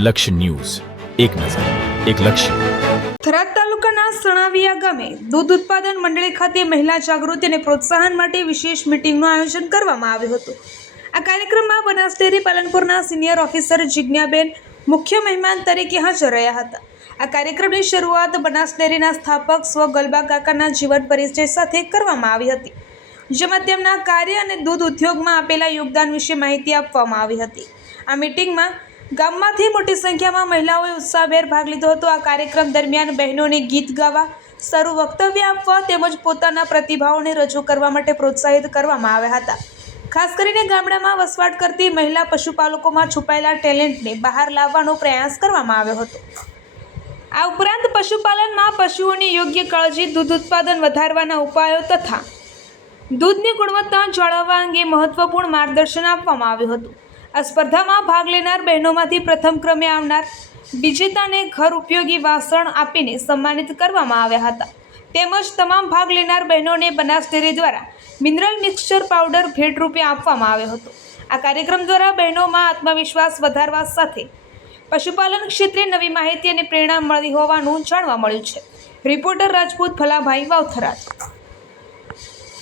લક્ષ્ય ન્યૂઝ, એક નજર, એક લક્ષ્ય. થરાદ તાલુકાના સણાવિયા ગામે દૂધ ઉત્પાદન મંડળી ખાતે મહિલા જાગૃતિ અને પ્રોત્સાહન માટે વિશેષ મીટિંગનું આયોજન કરવામાં આવ્યું હતું. આ કાર્યક્રમમાં બનાસ ડેરી પાલનપુરના સિનિયર ઓફિસર જિજ્ઞાબેન મુખ્ય મહેમાન તરીકે હાજર રહ્યા હતા. આ કાર્યક્રમની શરૂઆત બનાસ ડેરીના સ્થાપક સ્વ ગલબા કાકાના જીવન પરિચય સાથે કરવામાં આવી હતી, જેમાં તેમના કાર્ય અને દૂધ ઉદ્યોગમાં આપેલા યોગદાન વિશે માહિતી આપવામાં આવી હતી. આ મીટિંગમાં ગામમાંથી મોટી સંખ્યામાં મહિલાઓએ ઉત્સાહભેર ભાગ લીધો હતો. આ કાર્યક્રમ દરમિયાન બહેનોને ગીત ગાવા, સારું વક્તવ્ય આપવા તેમજ પોતાના પ્રતિભાવોને રજૂ કરવા માટે પ્રોત્સાહિત કરવામાં આવ્યા હતા. ખાસ કરીને ગામડામાં વસવાટ કરતી મહિલા પશુપાલકોમાં છુપાયેલા ટેલેન્ટને બહાર લાવવાનો પ્રયાસ કરવામાં આવ્યો હતો. આ ઉપરાંત પશુપાલનમાં પશુઓની યોગ્ય કાળજી, દૂધ ઉત્પાદન વધારવાના ઉપાયો તથા દૂધની ગુણવત્તા જાળવવા અંગે મહત્વપૂર્ણ માર્ગદર્શન આપવામાં આવ્યું હતું. આ સ્પર્ધામાં ભાગ લેનાર બહેનોમાંથી પ્રથમ ક્રમે આવનાર વિજેતાને ઘર ઉપયોગી વાસણ આપીને સન્માનિત કરવામાં આવ્યા હતા. તેમજ તમામ ભાગ લેનાર બહેનોને બનાસ ડેરી દ્વારા મિનરલ મિક્સચર પાવડર ભેટ રૂપે આપવામાં આવ્યો હતો. આ કાર્યક્રમ દ્વારા બહેનોમાં આત્મવિશ્વાસ વધારવા સાથે પશુપાલન ક્ષેત્રે નવી માહિતી અને પ્રેરણા મળી હોવાનું જાણવા મળ્યું છે. રિપોર્ટર રાજપૂત ભલાભાઈ વાવથરા.